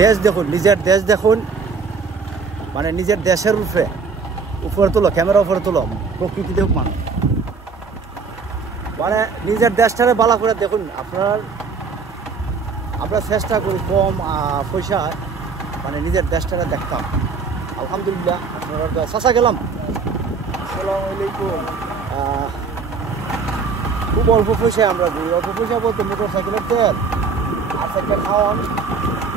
দেশ দেখুন, নিজের দেশ দেখুন, মানে নিজের দেশের উপরে তোলো, ক্যামেরা উপরে তোলো, প্রকৃতি দেখুক মানুষ, মানে নিজের দেশটারে বালা করে দেখুন। আমরা চেষ্টা করি কম পয়সায় মানে নিজের দেশটারে দেখতাম। আলহামদুলিল্লাহ আপনারা চাষা গেলাম। আসসালামু আলাইকুম। খুব অল্প পয়সায় আমরা ঘুরি, অল্প পয়সা বলতে মোটর সাইকেলের তেল আর সাইকেল খাওয়ান,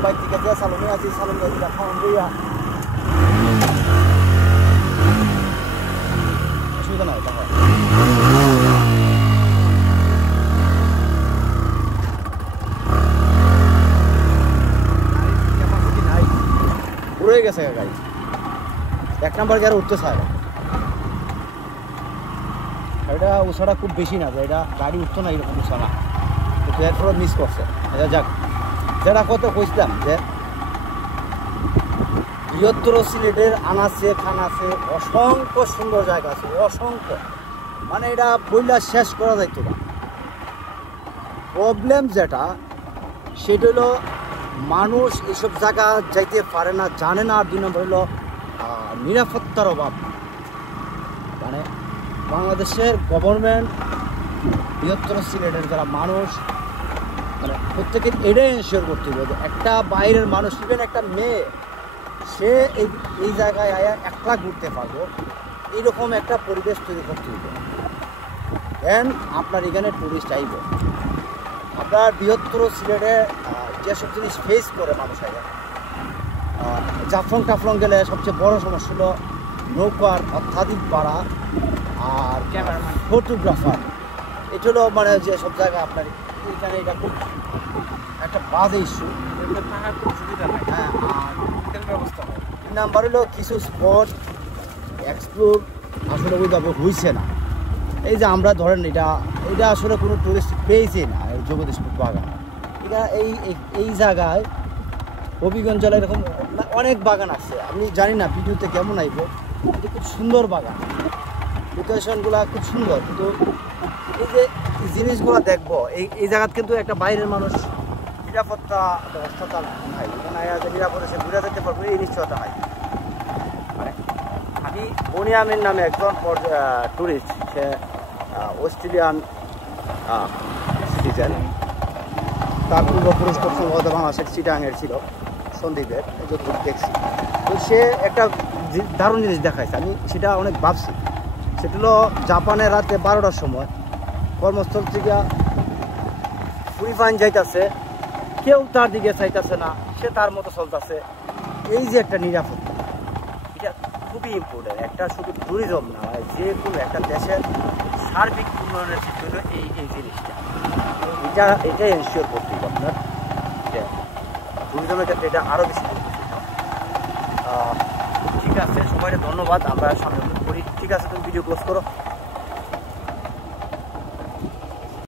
বাইক থেকে দিয়ে সালনে আছি, সালন গাড়িটা খাওয়ান দিয়া অসুবিধা নাই। তাহলে উড়ে গেছে গাড়ি, 1 নম্বর গিয়ারে উঠতে চায় না। এটা উষাটা খুব বেশি না, এটা গাড়ি উঠতো না এরকম উষা না, কিন্তু এরপরে মিস করছে। যাক, যেটা কত কইছিলাম যে বৃহত্তর সিলেটের আনাচে খানাচে অসংখ্য সুন্দর জায়গা আছে, অসংখ্য, মানে এটা বইলা শেষ করা যাইতো না। প্রবলেম যেটা সেটা হলো মানুষ এইসব জায়গা যাইতে পারে না, জানে না। আর 2 নম্বর হলো নিরাপত্তার অভাব। মানে বাংলাদেশের গভর্নমেন্ট বৃহত্তর সিলেটের যারা মানুষ, মানে প্রত্যেকের এটাই এনশিওর করতে হবে যে একটা বাইরের মানুষ, ইভেন একটা মেয়ে, সে এই জায়গায় আয়া একলা ঘুরতে পারবো, এইরকম একটা পরিবেশ তৈরি করতে হবে। দেন আপনার এখানে টুরিস্ট আইব। আপনার বৃহত্তর সিলেটে যেসব জিনিস ফেস করে মানুষ আগে, জাফলং টাফলং গেলে সবচেয়ে বড় সমস্যা হলো নৌকার অত্যাধিক ভাড়া আর ক্যামেরাম্যান, ফটোগ্রাফার। এটা হলো মানে যে সব জায়গায় আপনার এখানে এটা খুব একটা বাজে ইস্যু। থাকার কোনো সুবিধা নেই। হ্যাঁ, আর হোটেল ব্যবস্থা নেই। 2 নাম্বার হলো কিছু স্পট এক্সপ্লোর আসলে ওইভাবে হয়েছে না। এই যে আমরা ধরেন এটা আসলে কোনো টুরিস্ট পেয়েছে না, এই জগদীশপুর বাগান। এটা এই জায়গায় হবিগঞ্জ জেলায় এরকম অনেক বাগান আছে, আমি জানি না ভিডিওতে কেমন আইব। এটা খুব সুন্দর বাগান, লোকেশনগুলো খুব সুন্দর, কিন্তু এই যে জিনিসগুলো দেখবো এই জায়গাত কিন্তু একটা বাইরের মানুষ নিরাপত্তা ব্যবস্থা নাই। এখানে নিরাপদে সে ঘুরে যেতে পারবো এই নিশ্চয়তা নাই। মানে আমি বনিয়ামিন নামে একজন টুরিস্ট, সে অস্ট্রেলিয়ান সিটিজেন, তার পূর্বপুরুষ সম্ভবত বাংলাদেশের চিটাঙের ছিল, সন্দীপের, যতটুকু দেখছি। তো সে একটা দারুণ জিনিস দেখাইছে, আমি সেটা অনেক ভাবছি। সেটা হলো জাপানে রাতে 12টার সময় কর্মস্থল থেকে ফুরিফাইন যাইতেছে, কেউ তার দিকে চাইতেছে না, সে তার মতো চলতেছে। এই যে একটা নিরাপত্তা, এটা খুবই ইম্পর্টেন্ট। একটা শুধু ট্যুরিজম না, যে কোনো একটা দেশের সার্বিক উন্নয়নের জন্য এই জিনিসটা এটা এনশিওর করতে হবে আপনার, যে ট্যুরিজমের ক্ষেত্রে এটা আরও বেশি। ঠিক আছে, সবাই ধন্যবাদ। আমরা সামনে করি। ঠিক আছে, তুমি ভিডিও ক্লোজ করো।